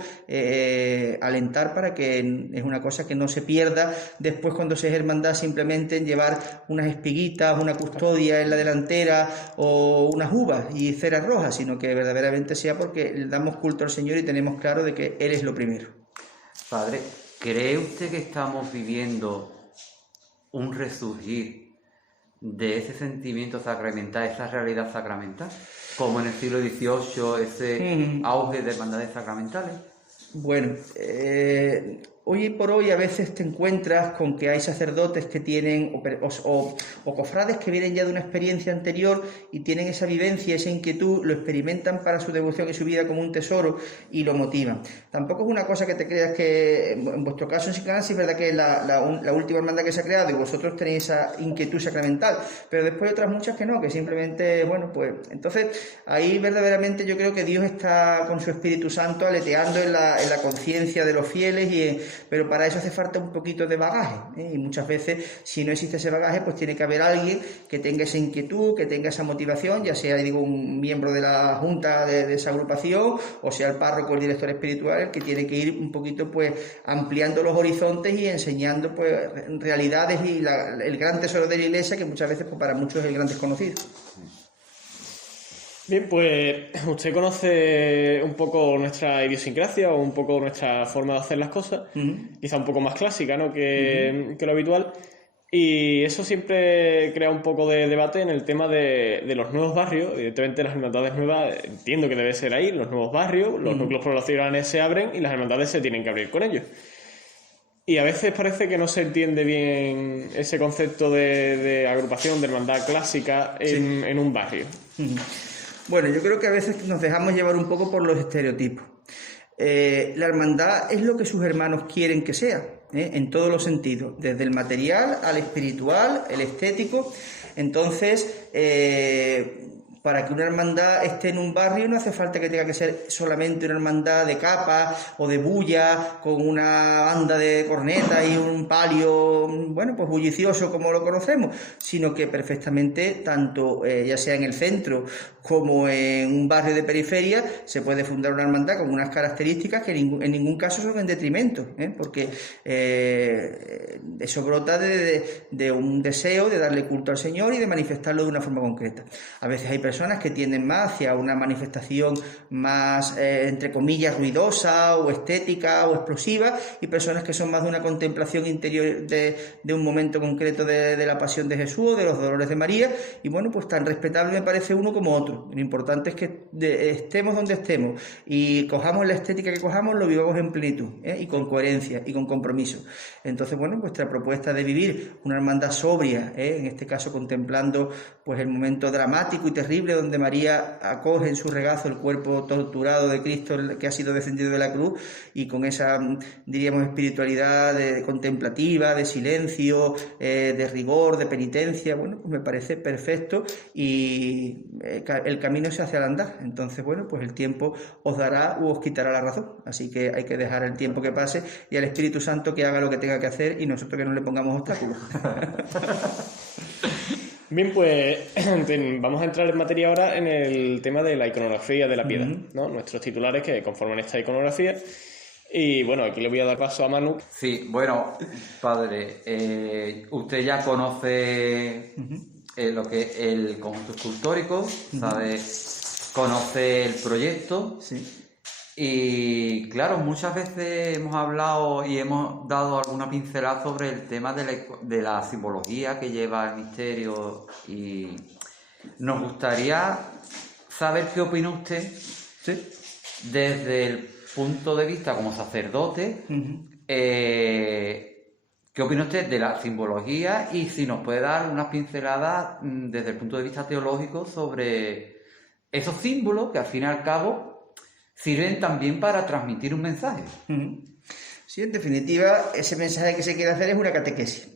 alentar, para que es una cosa que no se pierda después cuando se es hermandad, simplemente en llevar unas espiguitas, una custodia en la delantera o unas uvas y ceras rojas, sino que verdaderamente sea porque le damos culto al Señor y tenemos claro de que Él es lo primero. Padre, ¿cree usted que estamos viviendo un resurgir de ese sentimiento sacramental, esa realidad sacramental, como en el siglo XVIII, ese auge de hermandades sacramentales? Bueno, hoy por hoy a veces te encuentras con que hay sacerdotes que tienen, o cofrades que vienen ya de una experiencia anterior y tienen esa vivencia, esa inquietud, lo experimentan para su devoción y su vida como un tesoro y lo motivan. Tampoco es una cosa que te creas que, en vuestro caso en Sinclanas, sí es verdad que es la última hermandad que se ha creado y vosotros tenéis esa inquietud sacramental, pero después hay otras muchas que no, que simplemente, bueno, pues entonces ahí verdaderamente yo creo que Dios está con su Espíritu Santo aleteando en la conciencia de los fieles, pero para eso hace falta un poquito de bagaje, y muchas veces si no existe ese bagaje, pues tiene que haber alguien que tenga esa inquietud, que tenga esa motivación, ya sea, digo, un miembro de la junta de esa agrupación, o sea el párroco o el director espiritual, el que tiene que ir un poquito pues ampliando los horizontes y enseñando pues realidades y el gran tesoro de la Iglesia, que muchas veces pues para muchos es el gran desconocido. Bien, pues usted conoce un poco nuestra idiosincrasia o un poco nuestra forma de hacer las cosas, quizá un poco más clásica, ¿no?, que lo habitual, y eso siempre crea un poco de debate en el tema de los nuevos barrios. Evidentemente las hermandades nuevas, entiendo que debe ser ahí, los nuevos barrios, los núcleos poblacionales se abren y las hermandades se tienen que abrir con ellos. Y a veces parece que no se entiende bien ese concepto de agrupación, de hermandad clásica en un barrio. Bueno, yo creo que a veces nos dejamos llevar un poco por los estereotipos. La hermandad es lo que sus hermanos quieren que sea, en todos los sentidos, desde el material al espiritual, el estético. Entonces, para que una hermandad esté en un barrio no hace falta que tenga que ser solamente una hermandad de capa o de bulla, con una banda de cornetas y un palio, bueno, pues bullicioso como lo conocemos, sino que perfectamente, tanto ya sea en el centro como en un barrio de periferia, se puede fundar una hermandad con unas características que en ningún caso son en detrimento, porque eso brota de un deseo de darle culto al Señor y de manifestarlo de una forma concreta. A veces hay personas que tienden más hacia una manifestación más, entre comillas, ruidosa o estética o explosiva, y personas que son más de una contemplación interior de un momento concreto de la pasión de Jesús o de los dolores de María, y bueno, pues tan respetable me parece uno como otro. Lo importante es que estemos donde estemos y cojamos la estética que cojamos, lo vivamos en plenitud, y con coherencia y con compromiso. Entonces, bueno, vuestra propuesta de vivir una hermandad sobria, en este caso contemplando pues el momento dramático y terrible donde María acoge en su regazo el cuerpo torturado de Cristo que ha sido descendido de la cruz, y con esa, diríamos, espiritualidad contemplativa, de silencio, de rigor, de penitencia, bueno, pues me parece perfecto, y el camino se hace al andar. Entonces, bueno, pues el tiempo os dará u os quitará la razón, así que hay que dejar el tiempo que pase y al Espíritu Santo que haga lo que tenga que hacer, y nosotros que no le pongamos obstáculos. Bien, pues vamos a entrar en materia ahora en el tema de la iconografía de la piedad, ¿no? Nuestros titulares que conforman esta iconografía. Y bueno, aquí le voy a dar paso a Manu. Sí, bueno, padre, usted ya conoce lo que es el conjunto escultórico, ¿sabe? Conoce el proyecto. Sí. Y claro, muchas veces hemos hablado y hemos dado alguna pincelada sobre el tema de la simbología que lleva el misterio, y nos gustaría saber qué opina usted, Sí. desde el punto de vista como sacerdote, qué opina usted de la simbología, y si nos puede dar unas pinceladas desde el punto de vista teológico sobre esos símbolos que al fin y al cabo sirven también para transmitir un mensaje. Sí, en definitiva, ese mensaje que se quiere hacer es una catequesis.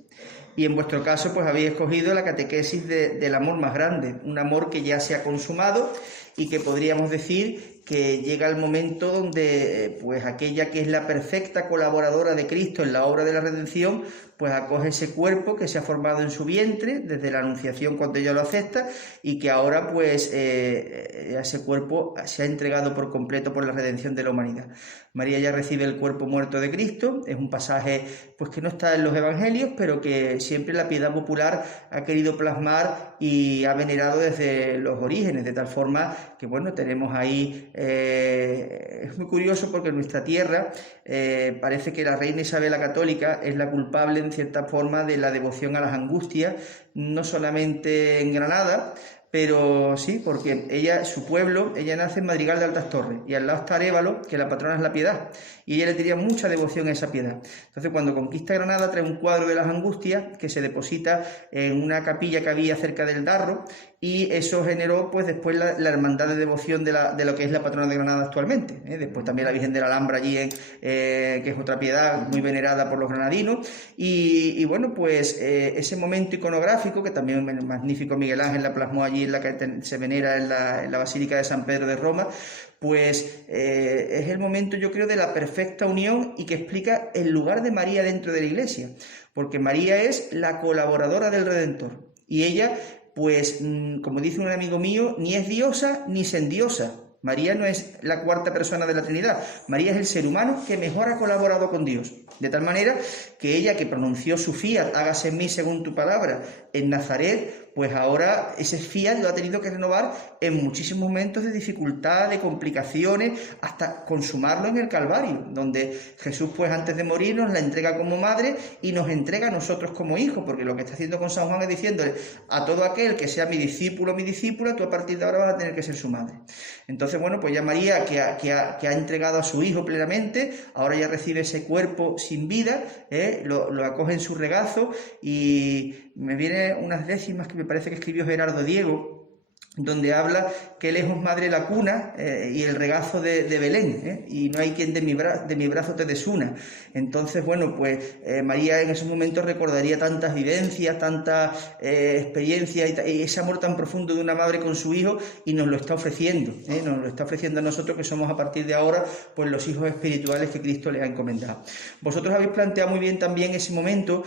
Y en vuestro caso, pues habéis escogido la catequesis del amor más grande, un amor que ya se ha consumado y que podríamos decir que llega el momento donde pues aquella que es la perfecta colaboradora de Cristo en la obra de la redención, pues acoge ese cuerpo que se ha formado en su vientre desde la anunciación cuando ella lo acepta, y que ahora pues ese cuerpo se ha entregado por completo por la redención de la humanidad. María ya recibe el cuerpo muerto de Cristo, es un pasaje pues que no está en los evangelios, pero que siempre la piedad popular ha querido plasmar y ha venerado desde los orígenes, de tal forma que bueno, tenemos ahí, es muy curioso porque en nuestra tierra parece que la reina Isabel la Católica es la culpable en cierta forma de la devoción a las angustias, no solamente en Granada, pero sí, porque ella, su pueblo, ella nace en Madrigal de Altas Torres, y al lado está Arévalo, que la patrona es la Piedad, y ella le tenía mucha devoción a esa piedad. Entonces, cuando conquista Granada, trae un cuadro de las angustias que se deposita en una capilla que había cerca del Darro, y eso generó pues después la hermandad de devoción de lo que es la patrona de Granada actualmente. Después también la Virgen de la Alhambra allí, que es otra piedad muy venerada por los granadinos, y bueno, pues ese momento iconográfico, que también el magnífico Miguel Ángel la plasmó allí en la que se venera en la Basílica de San Pedro de Roma, pues es el momento, yo creo, de la perfecta unión, y que explica el lugar de María dentro de la Iglesia, porque María es la colaboradora del Redentor, y ella, pues, como dice un amigo mío, ni es diosa ni sendiosa. María no es la cuarta persona de la Trinidad, María es el ser humano que mejor ha colaborado con Dios, de tal manera que ella, que pronunció su fiat, hágase en mí según tu palabra, en Nazaret, pues ahora ese fiat lo ha tenido que renovar en muchísimos momentos de dificultad, de complicaciones, hasta consumarlo en el Calvario, donde Jesús, pues antes de morir, nos la entrega como madre y nos entrega a nosotros como hijos, porque lo que está haciendo con San Juan es diciéndole a todo aquel que sea mi discípulo, mi discípula, tú a partir de ahora vas a tener que ser su madre. Entonces, bueno, pues ya María, que ha entregado a su hijo plenamente, ahora ya recibe ese cuerpo sin vida, lo acoge en su regazo, y me vienen unas décimas que me parece que escribió Gerardo Diego, donde habla que lejos madre la cuna y el regazo de Belén, y no hay quien de mi brazo te desuna. Entonces, bueno, pues María en esos momentos recordaría tantas vivencias, tantas experiencias y ese amor tan profundo de una madre con su hijo, y nos lo está ofreciendo, nos lo está ofreciendo a nosotros, que somos a partir de ahora pues los hijos espirituales que Cristo les ha encomendado. Vosotros habéis planteado muy bien también ese momento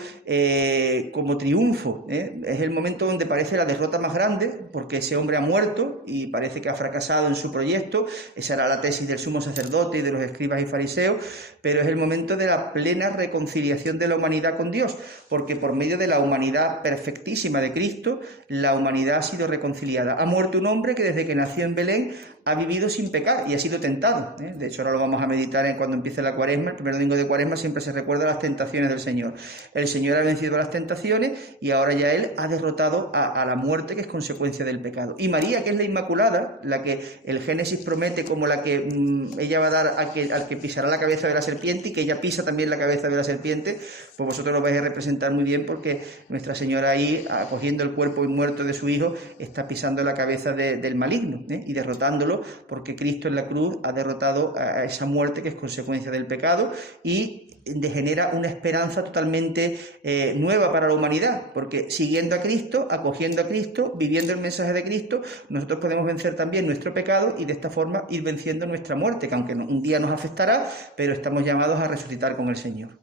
como triunfo, es el momento donde parece la derrota más grande, porque ese hombre ha muerto y parece que ha fracasado en su proyecto. Esa era la tesis del sumo sacerdote y de los escribas y fariseos, pero es el momento de la plena reconciliación de la humanidad con Dios, porque por medio de la humanidad perfectísima de Cristo, la humanidad ha sido reconciliada. Ha muerto un hombre que desde que nació en Belén ha vivido sin pecar y ha sido tentado. De hecho, ahora lo vamos a meditar cuando empiece la Cuaresma. El primer domingo de Cuaresma siempre se recuerda las tentaciones del Señor. El Señor ha vencido las tentaciones y ahora ya Él ha derrotado a la muerte, que es consecuencia del pecado. Y María, que es la Inmaculada, la que el Génesis promete como la que ella va a dar al que pisará la cabeza de la serpiente, y que ella pisa también la cabeza de la serpiente, pues vosotros lo vais a representar muy bien, porque Nuestra Señora ahí, acogiendo el cuerpo muerto de su hijo, está pisando la cabeza del maligno, y derrotándolo, porque Cristo en la cruz ha derrotado a esa muerte que es consecuencia del pecado, y genera una esperanza totalmente nueva para la humanidad, porque siguiendo a Cristo, acogiendo a Cristo, viviendo el mensaje de Cristo, nosotros podemos vencer también nuestro pecado y de esta forma ir venciendo nuestra muerte, que aunque un día nos afectará, pero estamos llamados a resucitar con el Señor.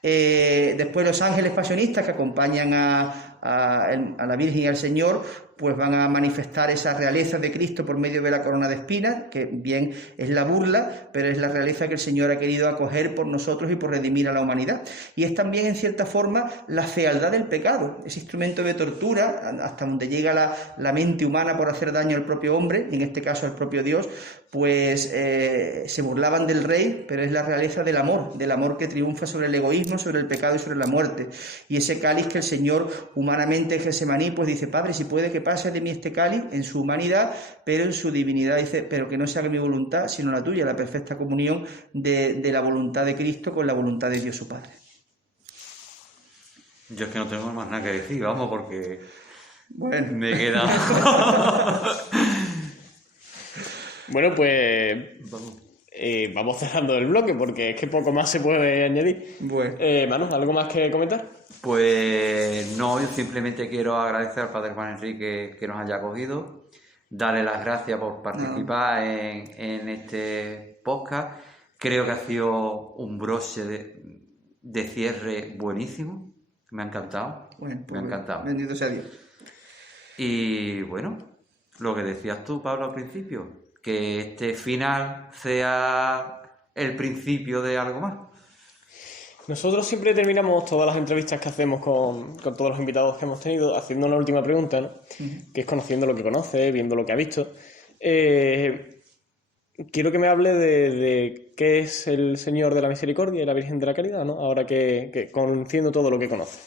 Después los ángeles pasionistas, que acompañan a la Virgen y al Señor, pues van a manifestar esa realeza de Cristo por medio de la corona de espinas, que bien es la burla, pero es la realeza que el Señor ha querido acoger por nosotros y por redimir a la humanidad. Y es también, en cierta forma, la fealdad del pecado, ese instrumento de tortura hasta donde llega la mente humana por hacer daño al propio hombre, y en este caso al propio Dios. Pues se burlaban del rey, pero es la realeza del amor que triunfa sobre el egoísmo, sobre el pecado y sobre la muerte. Y ese cáliz que el Señor humanamente en Getsemaní pues dice: Padre, si puede que pase de mí este cáliz, en su humanidad, pero en su divinidad dice: pero que no se haga mi voluntad sino la tuya, la perfecta comunión de la voluntad de Cristo con la voluntad de Dios su Padre. Yo es que no tengo más nada que decir, vamos, porque bueno, me queda... Bueno, pues vamos cerrando el bloque, porque es que poco más se puede añadir. Bueno. Manu, ¿algo más que comentar? Pues no, yo simplemente quiero agradecer al Padre Juan Enrique que nos haya acogido, darle las gracias por participar en este podcast. Creo que ha sido un broche de cierre buenísimo, me ha encantado, Bueno, pues me ha encantado. Bendito sea Dios. Y bueno, lo que decías tú, Pablo, al principio, que este final sea el principio de algo más. Nosotros siempre terminamos todas las entrevistas que hacemos con todos los invitados que hemos tenido haciendo una última pregunta, ¿no? Que es conociendo lo que conoce, viendo lo que ha visto. Quiero que me hable de qué es el Señor de la Misericordia y la Virgen de la Caridad, ¿no? Ahora que conociendo todo lo que conoce.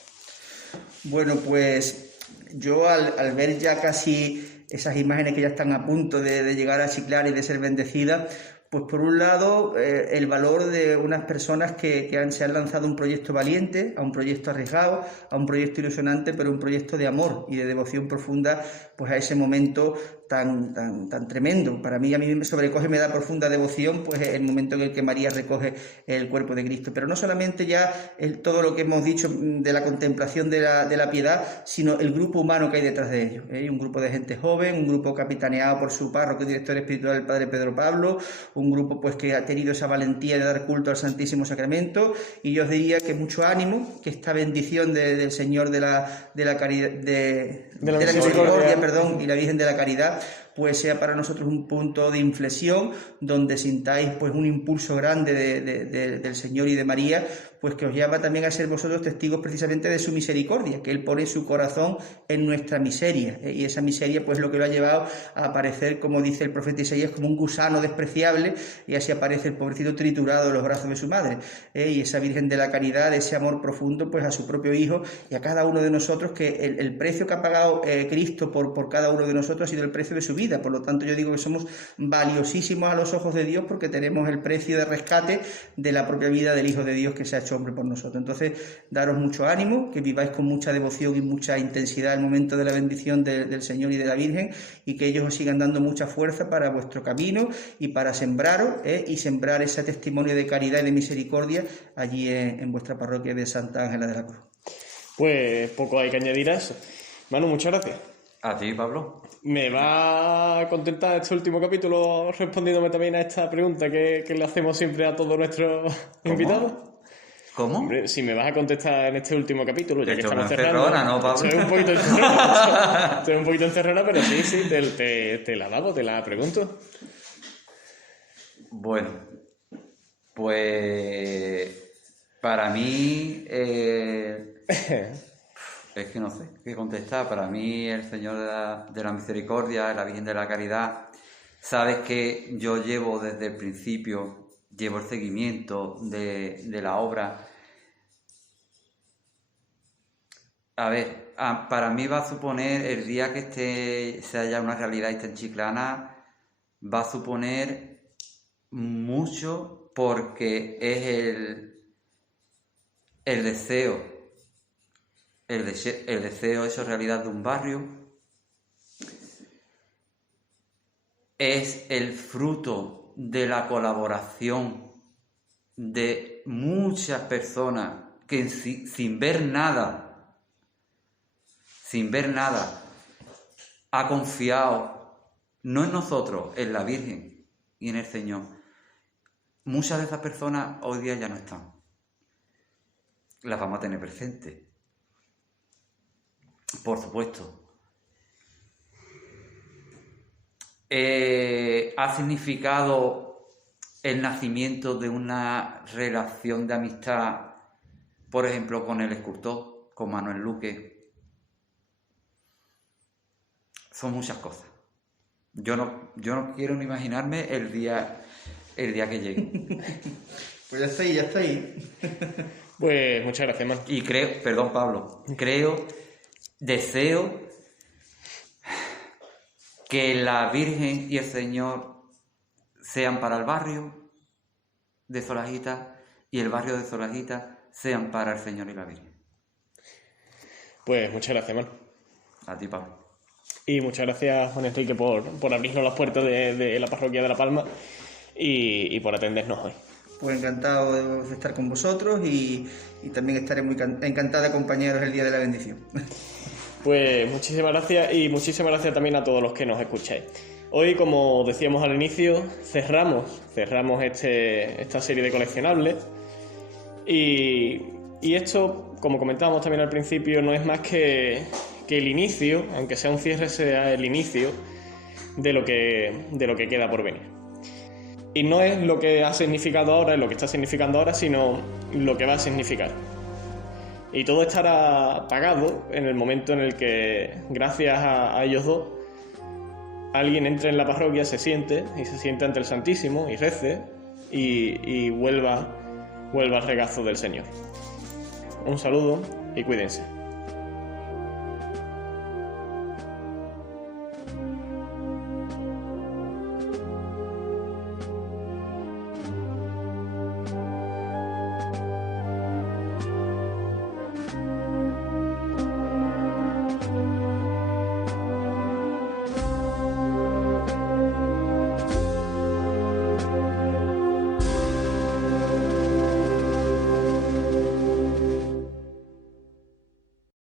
Bueno, pues yo al ver ya casi esas imágenes que ya están a punto de llegar a Chiclana y de ser bendecidas, pues por un lado el valor de unas personas que se han lanzado a un proyecto valiente, a un proyecto arriesgado, a un proyecto ilusionante, pero un proyecto de amor y de devoción profunda pues a ese momento tan tremendo. Para mí, a mí me sobrecoge, me da profunda devoción pues el momento en el que María recoge el cuerpo de Cristo. Pero no solamente ya todo lo que hemos dicho de la contemplación de la piedad, sino el grupo humano que hay detrás de ello. Un grupo de gente joven, un grupo capitaneado por su párroco y director espiritual, el Padre Pedro Pablo, un grupo pues que ha tenido esa valentía de dar culto al Santísimo Sacramento, y yo os diría que mucho ánimo, que esta bendición del Señor de la Caridad, de la Misericordia, perdón, y la Virgen de la Caridad, pues sea para nosotros un punto de inflexión donde sintáis pues un impulso grande del Señor y de María, pues que os llama también a ser vosotros testigos precisamente de su misericordia, que Él pone su corazón en nuestra miseria, y esa miseria pues lo que lo ha llevado a aparecer, como dice el profeta Isaías, como un gusano despreciable, y así aparece el pobrecito triturado en los brazos de su madre, y esa Virgen de la Caridad, ese amor profundo pues a su propio Hijo y a cada uno de nosotros, que el precio que ha pagado Cristo por cada uno de nosotros ha sido el precio de su vida. vida. Por lo tanto, yo digo que somos valiosísimos a los ojos de Dios porque tenemos el precio de rescate de la propia vida del Hijo de Dios que se ha hecho hombre por nosotros. Entonces, daros mucho ánimo, que viváis con mucha devoción y mucha intensidad el momento de la bendición del Señor y de la Virgen, y que ellos os sigan dando mucha fuerza para vuestro camino y para sembraros y sembrar ese testimonio de caridad y de misericordia allí en vuestra parroquia de Santa Ángela de la Cruz. Pues poco hay que añadir a eso. Manu, muchas gracias. A ti, Pablo. ¿Me va a contentar este último capítulo respondiéndome también a esta pregunta que le hacemos siempre a todos nuestros invitados? ¿Cómo? Hombre, si me vas a contestar en este último capítulo, ya que Esto estamos es una cerrando. encerrona, ¿no, Pablo? Estoy un poquito encerrona, estoy un poquito encerrona, pero sí, te la hago, te la pregunto. Bueno, pues para mí es que no sé qué contestar. Para mí el Señor de la Misericordia, la Virgen de la Caridad, sabes que yo llevo desde el principio, llevo el seguimiento de la obra. A ver, para mí va a suponer, el día que se haya una realidad esta en Chiclana, va a suponer mucho porque es el deseo, el deseo hecho realidad de un barrio, es el fruto de la colaboración de muchas personas que sin ver nada, ha confiado, no en nosotros, en la Virgen y en el Señor. Muchas de esas personas hoy día ya no están. Las vamos a tener presentes. Por supuesto. Ha significado el nacimiento de una relación de amistad, por ejemplo, con el escultor, con Manuel Luque. Son muchas cosas. Yo no quiero ni imaginarme el día que llegue. Pues ya está ahí. Pues muchas gracias, Manu. Y perdón, Pablo, deseo que la Virgen y el Señor sean para el barrio de Solajita y el barrio de Solajita sean para el Señor y la Virgen. Pues muchas gracias, Manu. A ti, Pablo. Y muchas gracias, Juan Enrique, por abrirnos las puertas de la parroquia de La Palma y por atendernos hoy. Pues encantado de estar con vosotros y también estaré muy encantado de acompañaros el día de la bendición. Pues muchísimas gracias y muchísimas gracias también a todos los que nos escucháis. Hoy, como decíamos al inicio, cerramos esta serie de coleccionables y esto, como comentábamos también al principio, no es más que el inicio, aunque sea un cierre, sea el inicio de lo que queda por venir. Y no es lo que ha significado ahora, es lo que está significando ahora, sino lo que va a significar. Y todo estará pagado en el momento en el que, gracias a ellos dos, alguien entre en la parroquia, se siente ante el Santísimo y rece y vuelva al regazo del Señor. Un saludo y cuídense.